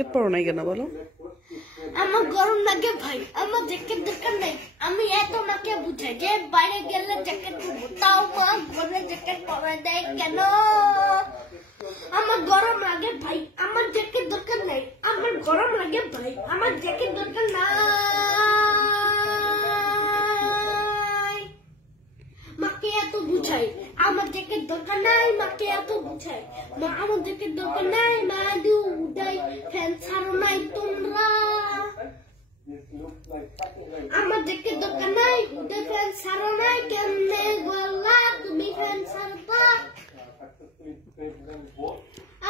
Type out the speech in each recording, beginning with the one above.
Jacket পরো নাই কেন বলো? আমার গরম লাগে ভাই, আমার জ্যাকেট দরকার নাই। আমি এত নাকে বুঝাই যে বাইরে গেলে জ্যাকেট পরবো, তাও মা ঘরে জ্যাকেট পরে দেয় কেন? আমার গরম লাগে ভাই, আমার জ্যাকেট দরকার নাই। আমার গরম লাগে ভাই, আমার জ্যাকেট দরকার নাই। মাকে এত বুঝাই আমার জ্যাকেট দরকার নাই, মাকে এত বুঝাই মা আমার জ্যাকেট দরকার নাই। মা দু উদাই ফ্যান ছাড়ো নাই তোমরা, আমার জ্যাকেট দরকার নাই, উদয় ফ্যান ছাড়ো নাই। কেমনে বললা তুমি ফ্যান ছাড়বা?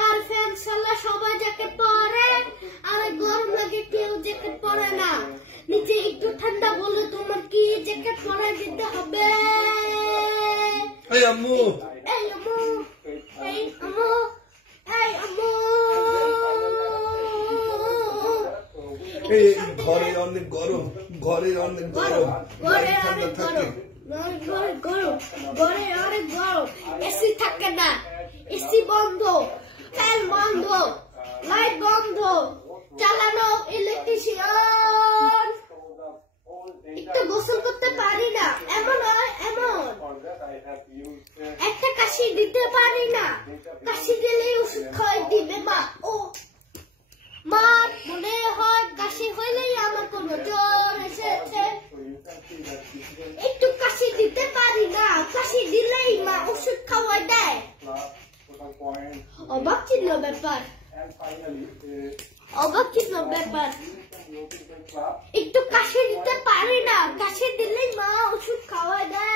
আর ফ্যান ছাড়লে সবাই জ্যাকেট পরে, আর গরম লাগে কেউ জ্যাকেট পরে না। নিচে একটু ঠান্ডা বলে তোমার কি জ্যাকেট পরে দিতে হবে? এই আম্মু, এই আম্মু, এই আম্মু, এই আম্মু। এই ঘরে অনেক গরম, ঘরে অনেক গরম, ঘরে ঠান্ডা অনেক থাকে। গরম, ঘরে গরম, ঘরে অনেক গরম। এসি থাকে না, এসি বন্ধ, ফ্যান বন্ধ, লাইট বন্ধ, চালানো ইলেকট্রিশিয়ান। একটু গোসল করতে পারি না, এমন হয় এমন। একটা কাশি দিতে পারি না, কাশি দিলে ওষুধ খাওয়াই দিবে মা। ও মা মনে হয় কাশি হইলেই আমার কোনো জ্বর এসেছে। একটু কাশি দিতে পারি না, কাশি দিলেই মা ওষুধ খাওয়াই দেয়। অবাক ছিল ব্যাপার, অবাক ছিল ব্যাপার। একটু কাশি দিতে পারি না, কাশি দিলেই মা ওষুধ খাওয়াই দেয়।